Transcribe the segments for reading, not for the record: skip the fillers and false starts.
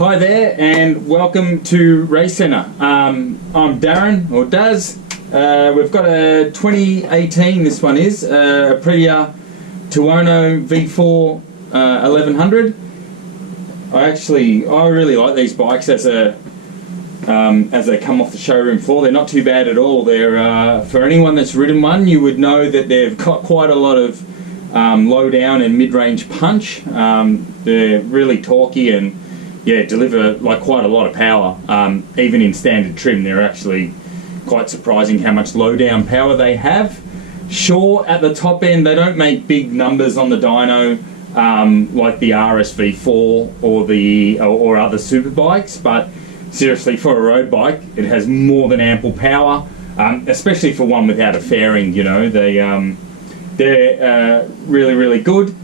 Hi there and welcome to Race Centre. I'm Darren, or Daz. We've got a 2018, this one is, Aprilia Tuono V4 1100. I really like these bikes as they come off the showroom floor. They're not too bad at all. They're for anyone that's ridden one, you would know that they've got quite a lot of low down and mid-range punch. They're really torquey and deliver like quite a lot of power. Even in standard trim, they're actually quite surprising how much low down power they have. Sure, at the top end they don't make big numbers on the dyno like the RSV4 or other super bikes, but seriously, for a road bike it has more than ample power, especially for one without a fairing. You know, they're really good.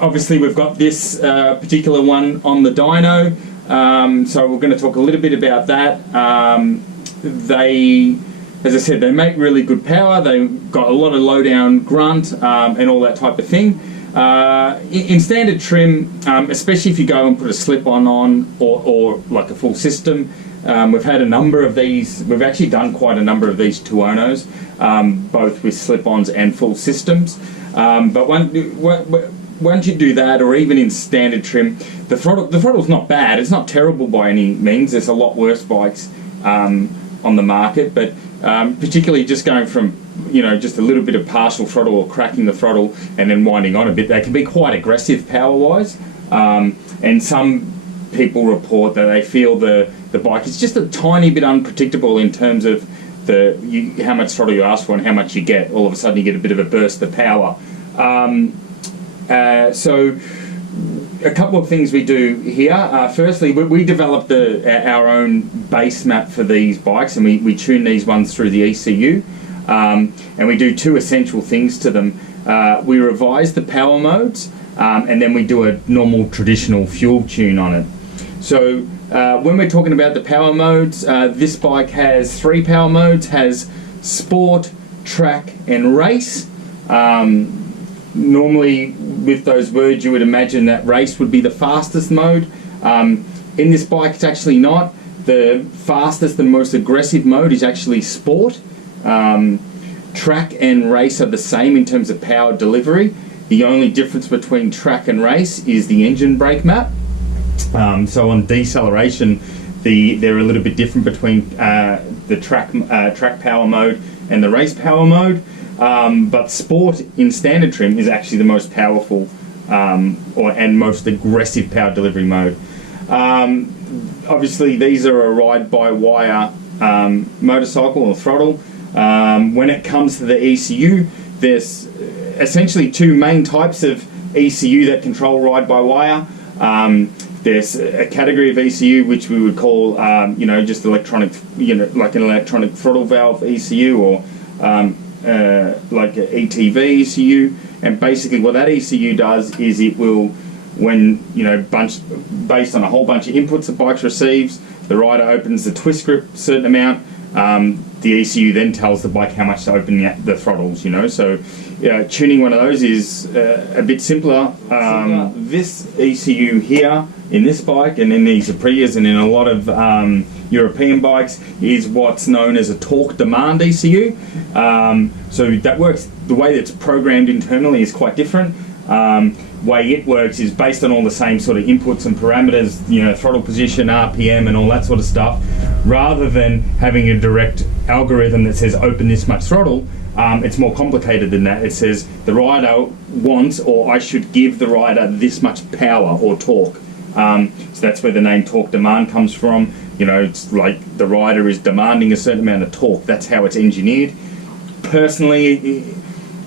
Obviously we've got this particular one on the dyno, so we're going to talk a little bit about that. As I said, they make really good power. They've got a lot of low down grunt and all that type of thing. In standard trim, especially if you go and put a slip-on on or like a full system, we've had a number of these. We've actually done quite a number of these Tuonos, both with slip-ons and full systems. But once you do that, or even in standard trim, the throttle's not bad. It's not terrible by any means. There's a lot worse bikes on the market, but particularly just going from just a little bit of partial throttle or cracking the throttle and then winding on a bit, they can be quite aggressive power-wise. And some people report that they feel the bike is just a tiny bit unpredictable in terms of how much throttle you ask for and how much you get. All of a sudden you get a bit of a burst of power. So a couple of things we do here. Firstly, we developed our own base map for these bikes, and we tune these ones through the ECU, and we do two essential things to them. We revise the power modes, and then we do a normal traditional fuel tune on it. So when we're talking about the power modes, this bike has 3 power modes: has sport, track and race. Normally with those words you would imagine that race would be the fastest mode. In this bike it's actually not. The fastest and most aggressive mode is actually sport. Track and race are the same in terms of power delivery. The only difference between track and race is the engine brake map. So on deceleration they're a little bit different between the track power mode and the race power mode. But sport in standard trim is actually the most powerful and most aggressive power delivery mode. Obviously these are a ride-by-wire motorcycle or throttle. When it comes to the ECU, there's essentially 2 main types of ECU that control ride-by-wire. There's a category of ECU which we would call just electronic, like an electronic throttle valve ECU, or like an ETV ECU, and basically what that ECU does is it will, when based on a whole bunch of inputs the bike receives, the rider opens the twist grip a certain amount, the ECU then tells the bike how much to open the throttles. So tuning one of those is a bit simpler. This ECU here in this bike and in these Aprilias and in a lot of European bikes is what's known as a torque demand ECU. So that works, the way that's programmed internally is quite different. Way it works is based on all the same sort of inputs and parameters, throttle position, RPM and all that sort of stuff. Rather than having a direct algorithm that says open this much throttle, it's more complicated than that. It says the rider wants, or I should give the rider this much power or torque. So that's where the name torque demand comes from. It's like the rider is demanding a certain amount of torque. That's how it's engineered. Personally,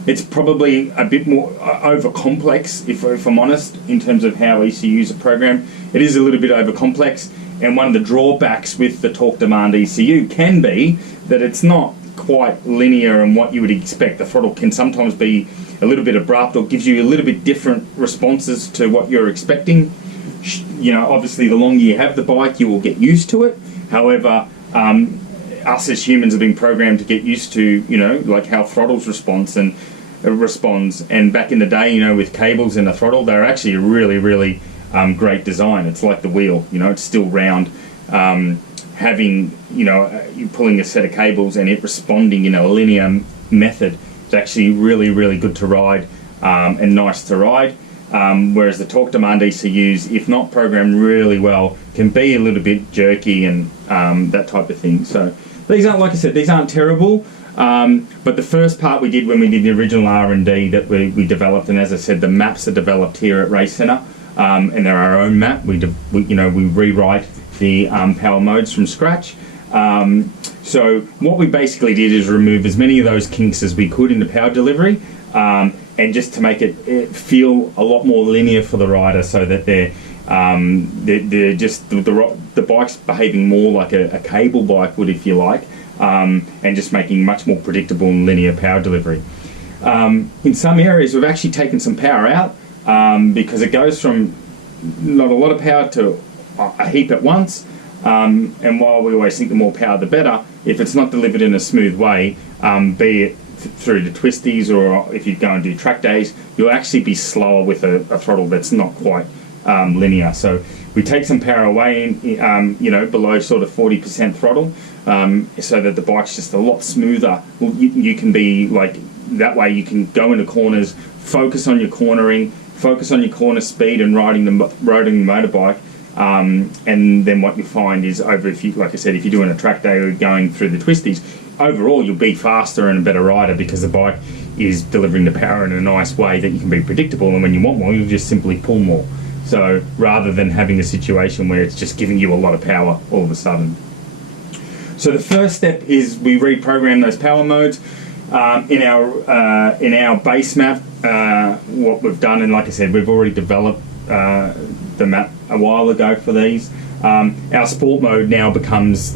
it's probably a bit more over complex, if I'm honest, in terms of how ECUs are programmed. It is a little bit over complex, and one of the drawbacks with the torque demand ECU can be that it's not quite linear and what you would expect. The throttle can sometimes be a little bit abrupt or gives you a little bit different responses to what you're expecting. Obviously the longer you have the bike you will get used to it. However, us as humans have been programmed to get used to like how throttles responds. And back in the day, with cables and a throttle, they're actually really great design. It's like the wheel, you know, it's still round. Having, you know, you pulling a set of cables and it responding in a linear method is actually really, really good to ride, and nice to ride. Whereas the torque demand ECUs, if not programmed really well, can be a little bit jerky and that type of thing. So these aren't, like I said, these aren't terrible. But the first part we did when we did the original R&D that we developed, and as I said, the maps are developed here at Race Centre, and they're our own map. We rewrite the power modes from scratch. So what we basically did is remove as many of those kinks as we could in the power delivery, and just to make it feel a lot more linear for the rider, so that they're just the bike's behaving more like a cable bike would, if you like, and just making much more predictable and linear power delivery. In some areas we've actually taken some power out, because it goes from not a lot of power to a heap at once, and while we always think the more power the better, if it's not delivered in a smooth way, be it through the twisties, or if you go and do track days, you'll actually be slower with a throttle that's not quite linear. So we take some power away, you know, below sort of 40% throttle, so that the bike's just a lot smoother. Well, you can be like, that way you can go into corners, focus on your cornering, focus on your corner speed and riding the motorbike. And then what you find is, if you're doing a track day or going through the twisties, overall you'll be faster and a better rider, because the bike is delivering the power in a nice way that you can be predictable, and when you want more, you'll just simply pull more. So rather than having a situation where it's just giving you a lot of power all of a sudden. So the first step is we reprogram those power modes. In our base map, what we've done, and like I said, we've already developed the map a while ago for these. Our sport mode now becomes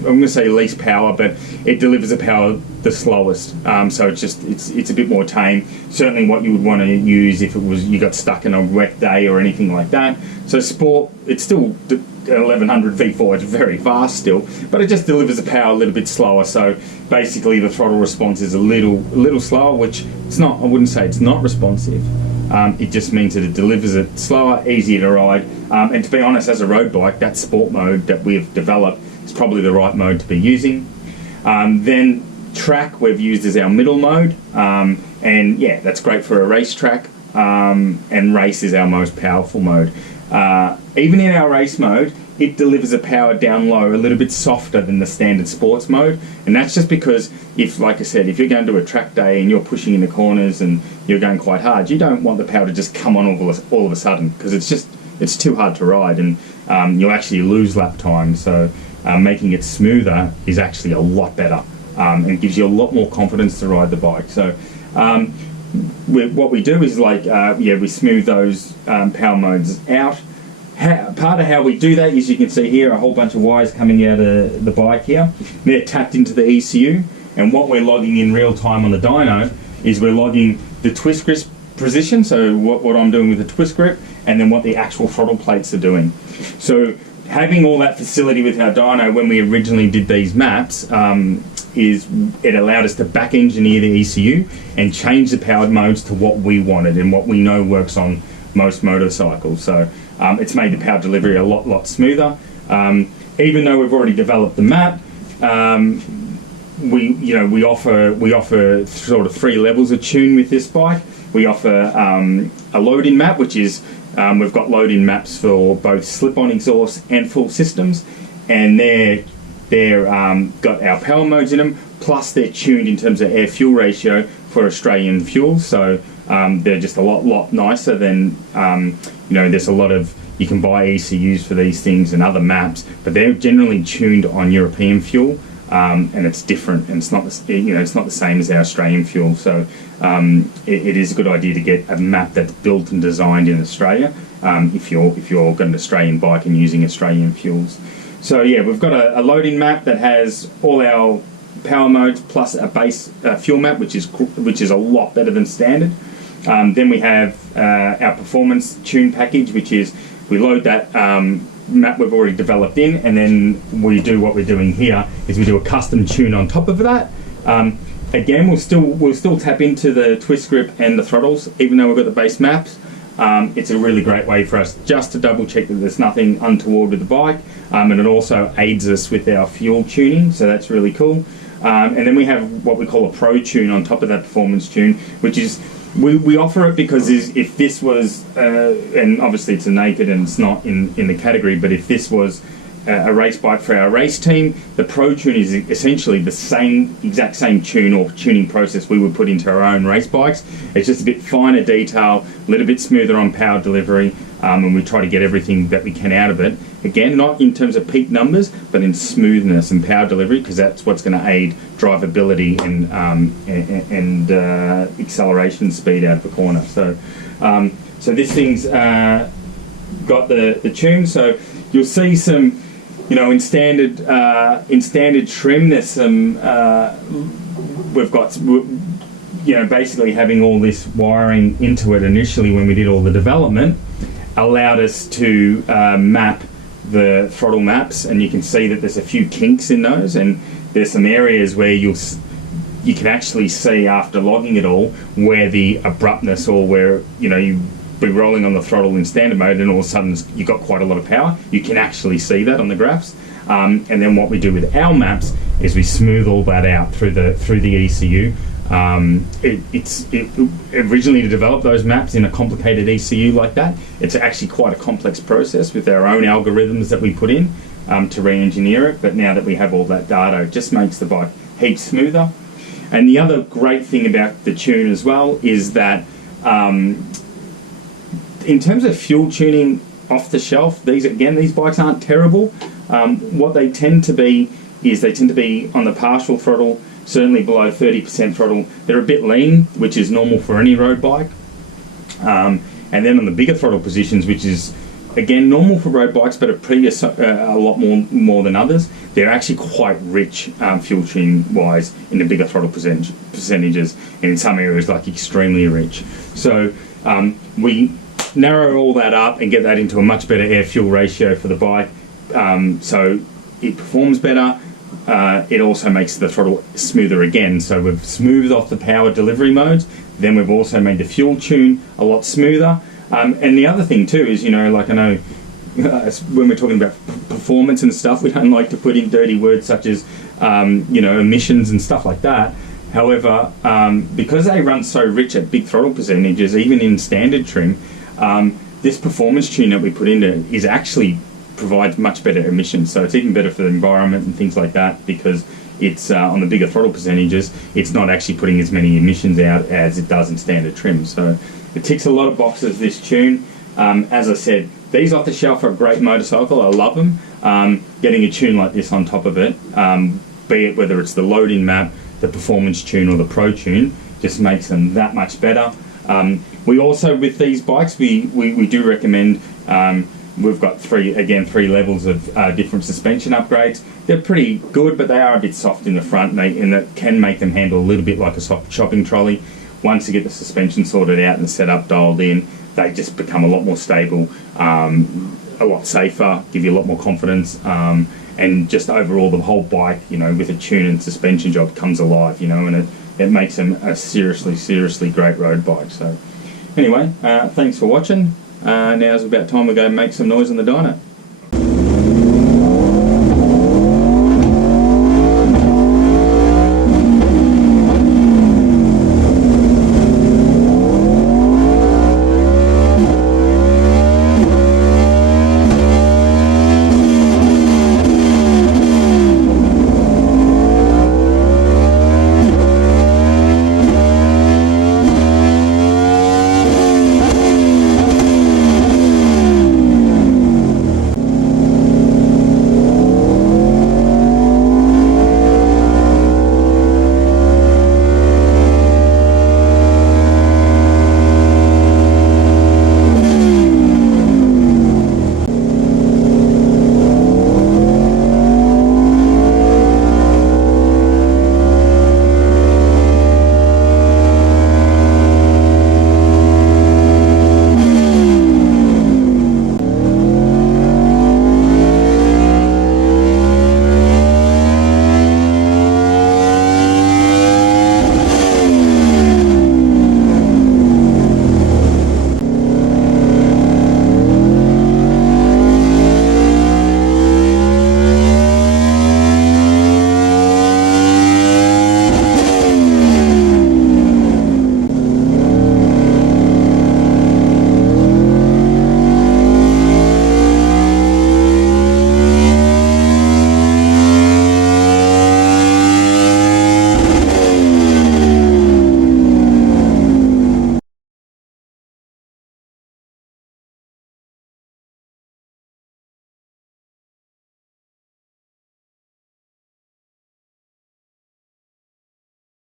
I'm going to say least power, but it delivers the power the slowest. So it's a bit more tame. Certainly what you would want to use if you got stuck in a wet day or anything like that. So sport, it's still 1100 V4, it's very fast still, but it just delivers the power a little bit slower. So basically the throttle response is a little slower, which it's not. I wouldn't say it's not responsive. It just means that it delivers it slower, easier to ride. And to be honest, as a road bike, that sport mode that we've developed is probably the right mode to be using. Then track we've used as our middle mode, and yeah, that's great for a race track, and race is our most powerful mode. Even in our race mode, it delivers a power down low a little bit softer than the standard sports mode, and that's just because like I said, if you're going to do a track day and you're pushing in the corners and you're going quite hard, you don't want the power to just come on all of a sudden, because it's too hard to ride, and you'll actually lose lap time. So making it smoother is actually a lot better, and gives you a lot more confidence to ride the bike. So what we do is we smooth those power modes out. Part of how we do that is, you can see here a whole bunch of wires coming out of the bike here. They're tapped into the ECU, and what we're logging in real time on the dyno is we're logging the twist grip position, so what I'm doing with the twist grip, and then what the actual throttle plates are doing. So having all that facility with our dyno when we originally did these maps, it allowed us to back engineer the ECU and change the powered modes to what we wanted and what we know works on most motorcycles. So it's made the power delivery a lot smoother. Even though we've already developed the map, we offer sort of 3 levels of tune with this bike. We offer a load-in map, which is we've got load-in maps for both slip-on exhaust and full systems, and they're got our power modes in them. Plus, they're tuned in terms of air-fuel ratio for Australian fuel. So they're just a lot nicer than there's a lot of, you can buy ECUs for these things and other maps, but they're generally tuned on European fuel, and it's different, and it's not the same as our Australian fuel. So it is a good idea to get a map that's built and designed in Australia, if you're got an Australian bike and using Australian fuels. So yeah, we've got a loading map that has all our power modes plus a base fuel map, which is a lot better than standard. Then we have our performance tune package, which is we load that map we've already developed in, and then we do what we're doing here is we do a custom tune on top of that. Again, we'll still tap into the twist grip and the throttles, even though we've got the base maps. it's a really great way for us just to double check that there's nothing untoward with the bike, and it also aids us with our fuel tuning, so that's really cool. And then we have what we call a Pro Tune on top of that performance tune, which is we offer it because if this was, and obviously it's a naked and it's not in the category, but if this was a race bike for our race team, the Pro Tune is essentially the exact same tune or tuning process we would put into our own race bikes. It's just a bit finer detail, a little bit smoother on power delivery, and we try to get everything that we can out of it. Again, not in terms of peak numbers, but in smoothness and power delivery, because that's what's going to aid drivability and acceleration speed out of the corner. So, so this thing's got the tune. So you'll see some, in standard trim, there's some. We've got, basically having all this wiring into it initially when we did all the development allowed us to map the throttle maps, and you can see that there's a few kinks in those, and there's some areas where you can actually see after logging it all where the abruptness, or where you be rolling on the throttle in standard mode and all of a sudden you've got quite a lot of power. You can actually see that on the graphs, and then what we do with our maps is we smooth all that out through the ECU. Originally, to develop those maps in a complicated ECU like that, it's actually quite a complex process with our own algorithms that we put in to re-engineer it. But now that we have all that data, it just makes the bike heaps smoother. And the other great thing about the tune as well is that in terms of fuel tuning off the shelf, these bikes aren't terrible. What they tend to be is they tend to be on the partial throttle, certainly below 30% throttle. They're a bit lean, which is normal for any road bike. And then on the bigger throttle positions, which is again normal for road bikes, but a lot more than others, they're actually quite rich fuel tuning wise in the bigger throttle percentages, and in some areas like extremely rich. So we narrow all that up and get that into a much better air fuel ratio for the bike, so it performs better. It also makes the throttle smoother again. So we've smoothed off the power delivery modes, then we've also made the fuel tune a lot smoother. And the other thing too is, I know when we're talking about performance and stuff, we don't like to put in dirty words such as emissions and stuff like that. However, because they run so rich at big throttle percentages, even in standard trim, this performance tune that we put in there is actually provides much better emissions. So it's even better for the environment and things like that, because it's on the bigger throttle percentages, it's not actually putting as many emissions out as it does in standard trim. So it ticks a lot of boxes, this tune. As I said, these off the shelf are a great motorcycle. I love them. Getting a tune like this on top of it, be it whether it's the load-in map, the performance tune, or the Pro Tune, just makes them that much better. We also, with these bikes, we do recommend, we've got three levels of different suspension upgrades. They're pretty good, but they are a bit soft in the front, and that can make them handle a little bit like a soft shopping trolley. Once you get the suspension sorted out and the setup dialed in, they just become a lot more stable, a lot safer, give you a lot more confidence, and just overall the whole bike, with a tune and suspension job, comes alive, and it makes them a seriously great road bike. So anyway, thanks for watching. Now's about time we go make some noise on the dyno.